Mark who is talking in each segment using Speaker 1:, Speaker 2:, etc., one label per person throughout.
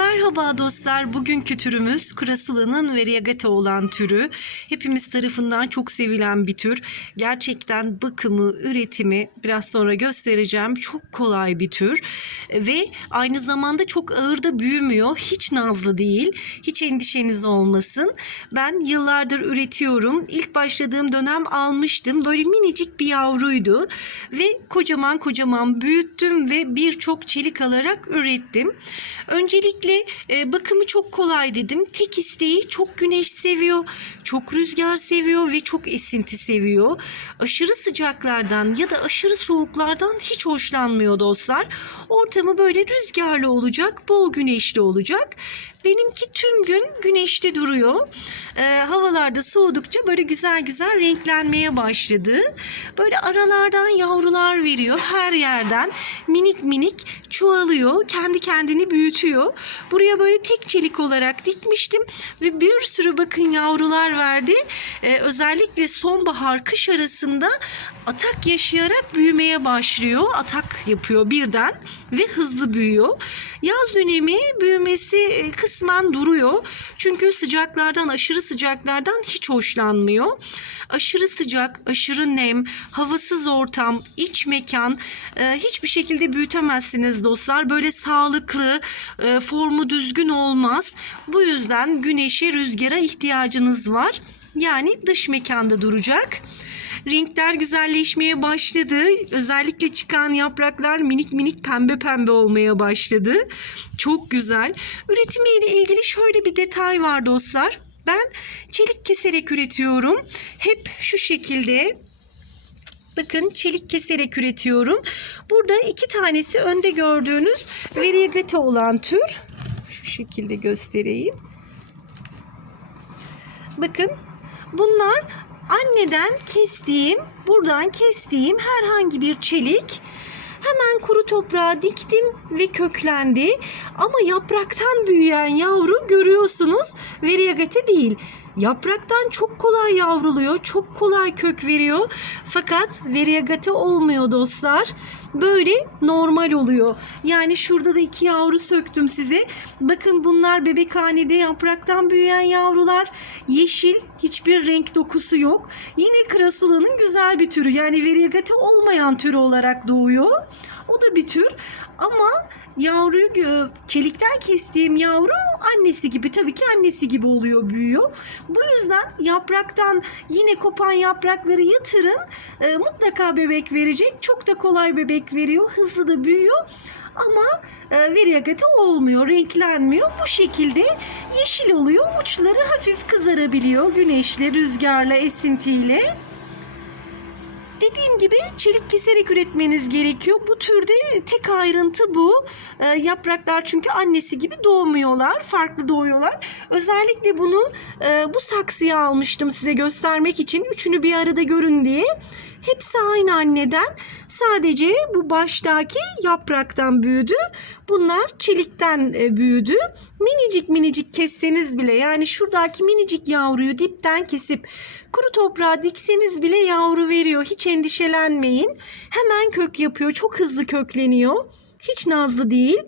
Speaker 1: Merhaba dostlar. Bugünkü türümüz Krasula'nın variegata olan türü. Hepimiz tarafından çok sevilen bir tür. Gerçekten bakımı, üretimi biraz sonra göstereceğim. Çok kolay bir tür. Ve aynı zamanda çok ağır da büyümüyor. Hiç nazlı değil. Hiç endişeniz olmasın. Ben yıllardır üretiyorum. İlk başladığım dönem almıştım. Böyle minicik bir yavruydu. Ve kocaman kocaman büyüttüm ve birçok çelik alarak ürettim. Öncelikle e, bakımı çok kolay dedim. Tek isteği çok güneş seviyor, çok rüzgar seviyor ve çok esinti seviyor. Aşırı sıcaklardan ya da aşırı soğuklardan hiç hoşlanmıyor dostlar. Ortamı böyle rüzgarlı olacak, bol güneşli olacak. Benimki tüm gün güneşte duruyor. Ee, havalarda soğudukça böyle güzel güzel renklenmeye başladı. Böyle aralardan yavrular veriyor her yerden. Minik minik çoğalıyor. Kendi kendini büyütüyor. Buraya böyle tek çelik olarak dikmiştim. Ve bir sürü bakın yavrular verdi. Ee, özellikle sonbahar kış arasında atak yaşayarak büyümeye başlıyor. Atak yapıyor birden ve hızlı büyüyor. Yaz dönemi büyümesi e, kısmen duruyor. Çünkü sıcaklardan, aşırı sıcaklardan hiç hoşlanmıyor. Aşırı sıcak, aşırı nem, havasız ortam, iç mekan e, hiçbir şekilde büyütemezsiniz dostlar. Böyle sağlıklı, e, formu düzgün olmaz. Bu yüzden güneşe, rüzgara ihtiyacınız var. Yani dış mekanda duracak. Renkler güzelleşmeye başladı. Özellikle çıkan yapraklar minik minik pembe pembe olmaya başladı. Çok güzel. Üretimiyle ilgili şöyle bir detay var dostlar. Ben çelik keserek üretiyorum. Hep şu şekilde Bakın çelik keserek üretiyorum. Burada iki tanesi önde gördüğünüz variegata olan tür. Şu şekilde göstereyim. Bakın bunlar anneden kestiğim, buradan kestiğim herhangi bir çelik. Hemen kuru toprağa diktim ve köklendi. Ama yapraktan büyüyen yavru görüyorsunuz variegata değil. Yapraktan çok kolay yavruluyor, çok kolay kök veriyor. Fakat variegata olmuyor dostlar. Böyle normal oluyor. Yani şurada da iki yavru söktüm size. Bakın bunlar bebekhanede yapraktan büyüyen yavrular. Yeşil, hiçbir renk dokusu yok. Yine krasula'nın güzel bir türü. Yani variegata olmayan türü olarak doğuyor. O da bir tür ama yavruyu çelikten kestiğim yavru annesi gibi tabii ki annesi gibi oluyor büyüyor. Bu yüzden yapraktan yine kopan yaprakları yatırın e, mutlaka bebek verecek. Çok da kolay bebek veriyor hızlı da büyüyor. Ama e, variegata olmuyor, renklenmiyor. Bu şekilde yeşil oluyor. Uçları hafif kızarabiliyor güneşle, rüzgarla, esintiyle. Dediğim gibi çelik keserek üretmeniz gerekiyor. Bu türde tek ayrıntı bu. Ee, yapraklar çünkü annesi gibi doğmuyorlar. Farklı doğuyorlar. Özellikle bunu e, bu saksıya almıştım size göstermek için. Üçünü bir arada görün diye. Hepsi aynı anneden. Sadece bu baştaki yapraktan büyüdü. Bunlar çelikten e, büyüdü. Minicik minicik kesseniz bile yani şuradaki minicik yavruyu dipten kesip kuru toprağa dikseniz bile yavru veriyor. Hiç endişelenmeyin. Hemen kök yapıyor. Çok hızlı kökleniyor. Hiç nazlı değil.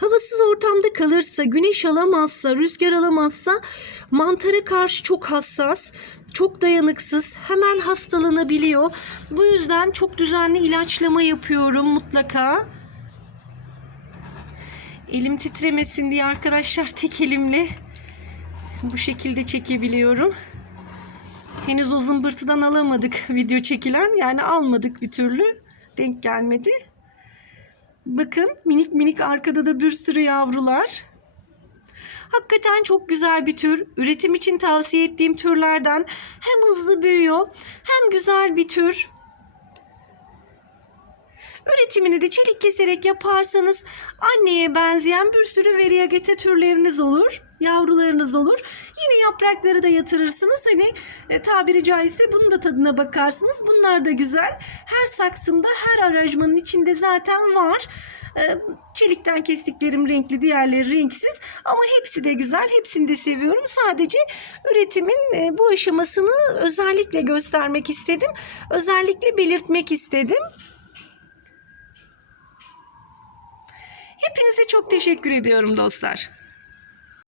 Speaker 1: Havasız ortamda kalırsa, güneş alamazsa, rüzgar alamazsa mantara karşı çok hassas, çok dayanıksız, hemen hastalanabiliyor. Bu yüzden çok düzenli ilaçlama yapıyorum mutlaka. Elim titremesin diye arkadaşlar tek elimle bu şekilde çekebiliyorum. Henüz o zımbırtıdan alamadık video çekilen. Yani almadık bir türlü. Denk gelmedi. Bakın minik minik arkada da bir sürü yavrular. Hakikaten çok güzel bir tür. Üretim için tavsiye ettiğim türlerden hem hızlı büyüyor hem güzel bir tür. Üretimini de çelik keserek yaparsanız anneye benzeyen bir sürü variegata türleriniz olur. Yavrularınız olur. Yine yaprakları da yatırırsınız. Hani e, tabiri caizse bunun da tadına bakarsınız. Bunlar da güzel. Her saksımda her aranjmanın içinde zaten var. Çelikten kestiklerim renkli, diğerleri renksiz. Ama hepsi de güzel. Hepsini de seviyorum. Sadece üretimin bu aşamasını özellikle göstermek istedim. Özellikle belirtmek istedim. Hepinize çok teşekkür ediyorum dostlar.